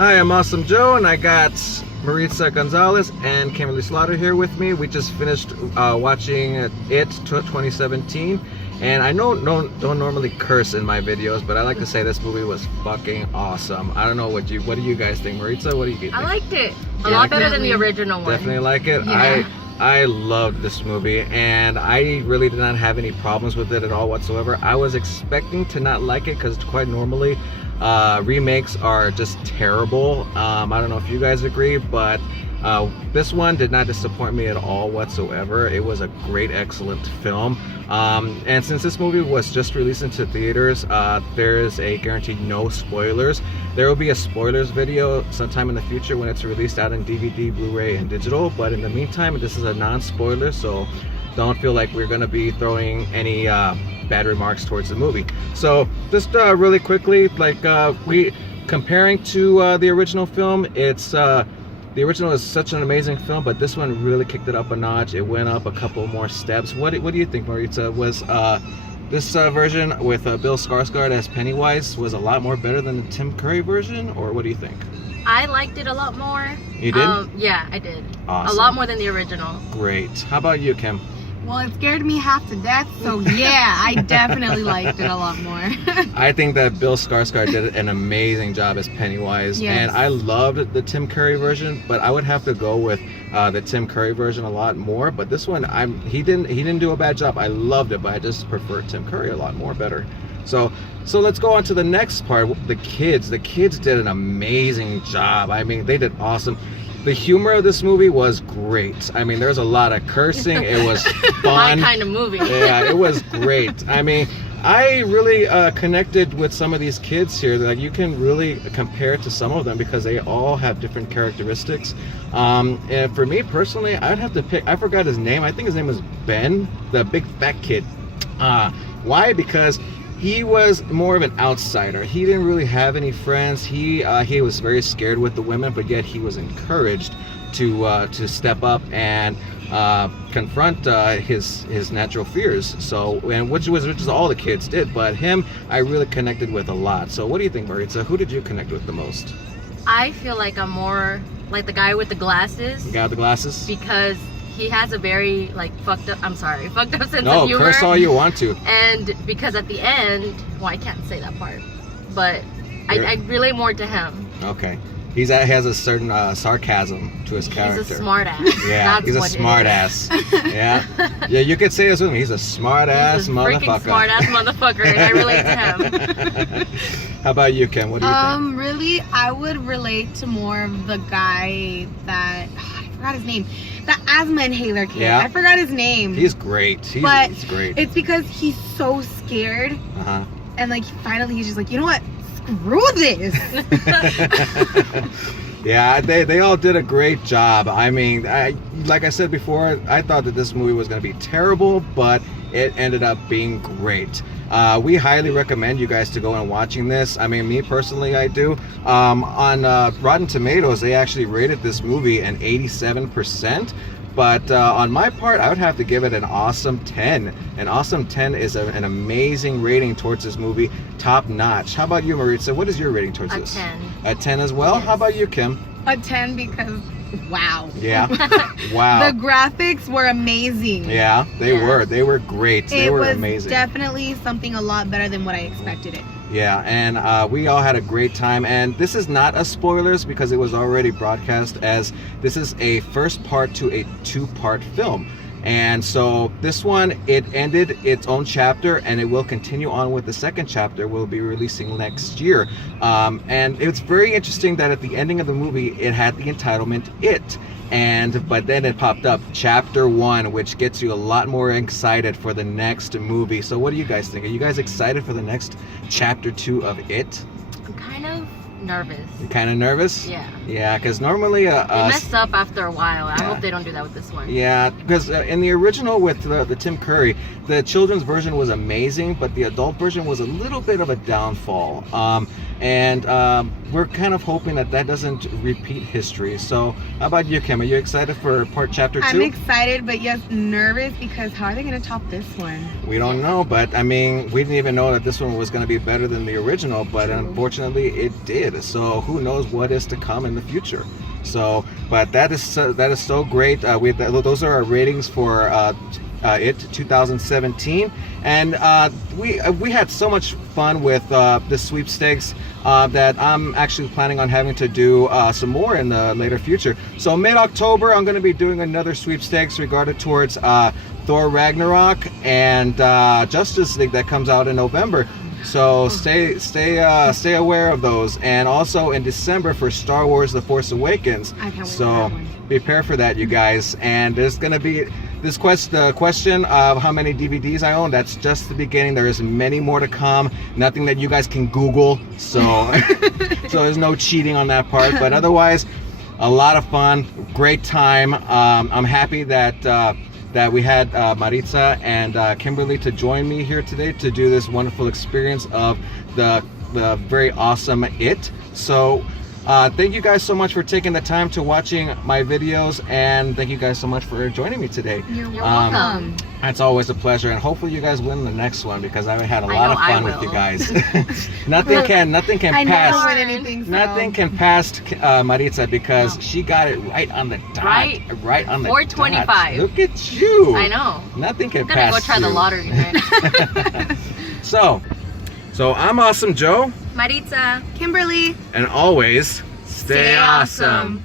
Hi, I'm Awesome Joe, and I got Maritza Gonzalez and Kimberly Slaughter here with me. We just finished watching It 2017, and I don't normally curse in my videos, but I like to say this movie was fucking awesome. I don't know what do you guys think, Maritza? What do you think? I liked it a lot better than the original one. Definitely like it. Yeah. I loved this movie, and I really did not have any problems with it at all whatsoever. I was expecting to not like it because quite normally remakes are just terrible. I don't know if you guys agree, but this one did not disappoint me at all whatsoever. It was a great, excellent film. And since this movie was just released into theaters, there is a guaranteed no spoilers. There will be a spoilers video sometime in the future when it's released out in DVD, Blu-ray, and digital. But in the meantime, this is a non-spoiler, so don't feel like we're going to be throwing any bad remarks towards the movie. So just really quickly, like we comparing to the original film, it's the original is such an amazing film, but this one really kicked it up a notch. It went up a couple more steps. What do you think, Maritza? Was this version with Bill Skarsgård as Pennywise was a lot more better than the Tim Curry version, or what do you think? I liked it a lot more. You did? Yeah, I did. Awesome. A lot more than the original. Great. How about you, Kim? Well, it scared me half to death, so yeah, I definitely liked it a lot more. I think that Bill Skarsgård did an amazing job as Pennywise, Yes. and I loved the Tim Curry version, but I would have to go with the Tim Curry version a lot more. But this one, he didn't do a bad job. I loved it, but I just prefer Tim Curry a lot more better. So let's go on to the next part. The kids did an amazing job. I mean, they did awesome. The humor of this movie was great. I mean, there's a lot of cursing. It was fun. My kind of movie. Yeah, it was great. I mean, I really connected with some of these kids here. Like, you can really compare to some of them because they all have different characteristics. And for me personally, I'd have to pick. I forgot his name. I think his name was Ben, the big fat kid. Why? Because he was more of an outsider. He didn't really have any friends. He was very scared with the women, but yet he was encouraged to step up and confront his natural fears. So, and which is all the kids did, but him I really connected with a lot. So what do you think, Maritza? Who did you connect with the most? I feel like I'm more like the guy with the glasses. The guy with the glasses? Because he has a very fucked up sense of humor. No, curse all you want to. And because at the end, well, I can't say that part, but I relate more to him. Okay. He has a certain sarcasm to his character. He's a smart ass. Yeah, That's he's a what smart it ass. Yeah, yeah, you could say this with me. He's a smart ass motherfucker. Freaking smart ass motherfucker, and I relate to him. How about you, Kim? What do you think? Really, I would relate to more of the guy that I forgot his name. The asthma inhaler kid. Yeah. I forgot his name. He's great. He's great. It's because he's so scared, Uh-huh. and finally he's just like, you know what? Screw this. Yeah, they all did a great job. I mean, like I said before, I thought that this movie was going to be terrible, but it ended up being great. We highly recommend you guys to go and watching this. I mean, me personally, I do. On Rotten Tomatoes, they actually rated this movie an 87%. But on my part, I would have to give it an awesome 10. An awesome 10 is an amazing rating towards this movie, top notch. How about you, Maritza? What is your rating towards this? 10. A 10 as well? Yes. How about you, Kim? A 10 because, wow. Yeah. Wow. The graphics were amazing. Yeah, they were. They were great. They were amazing. It was definitely something a lot better than what I expected it. Yeah, and we all had a great time. And this is not a spoilers because it was already broadcast, as this is a first part to a two-part film. And so this one, it ended its own chapter, and it will continue on with the second chapter we'll be releasing next year. And it's very interesting that at the ending of the movie, it had the entitlement It. But then it popped up chapter 1, which gets you a lot more excited for the next movie. So what do you guys think? Are you guys excited for the next chapter 2 of It? I'm kind of nervous. You kind of nervous? Yeah. Yeah, because normally They messed up after a while. I Yeah. hope they don't do that with this one. yeah, because in the original with the Tim Curry, the children's version was amazing, but the adult version was a little bit of a downfall. and we're kind of hoping that doesn't repeat history. So how about you, Kim? Are you excited for chapter 2? I'm excited, but yes, nervous, because how are they going to top this one? We don't know, but I mean, we didn't even know that this one was going to be better than the original, but True. Unfortunately it did. So who knows what is to come in the future. So, but that is so great. Those are our ratings for it 2017, and we had so much fun with the sweepstakes that I'm actually planning on having to do some more in the later future. So mid-October, I'm going to be doing another sweepstakes regarded towards Thor Ragnarok and Justice League that comes out in November. So stay aware of those, and also in December for Star Wars: The Force Awakens. I can't wait for So that one. prepare for that, you guys. And there's gonna be the question of how many DVDs I own. That's just the beginning. There is many more to come. Nothing that you guys can Google. So so there's no cheating on that part. But otherwise, a lot of fun, great time. I'm happy that we had Maritza and Kimberly to join me here today to do this wonderful experience of the very awesome It. So thank you guys so much for taking the time to watching my videos, and thank you guys so much for joining me today. You're welcome. It's always a pleasure, and hopefully you guys win the next one, because I had a lot of know I fun with will. you guys. nothing can I never pass. win anything. So. Nothing can pass Maritza, because she got it right on the dot. Right on the 425. dot. Look at you. I know. Nothing can I'm gonna pass go try the you. lottery next. So I'm Awesome Joe, Maritza. Kimberly. and always stay awesome.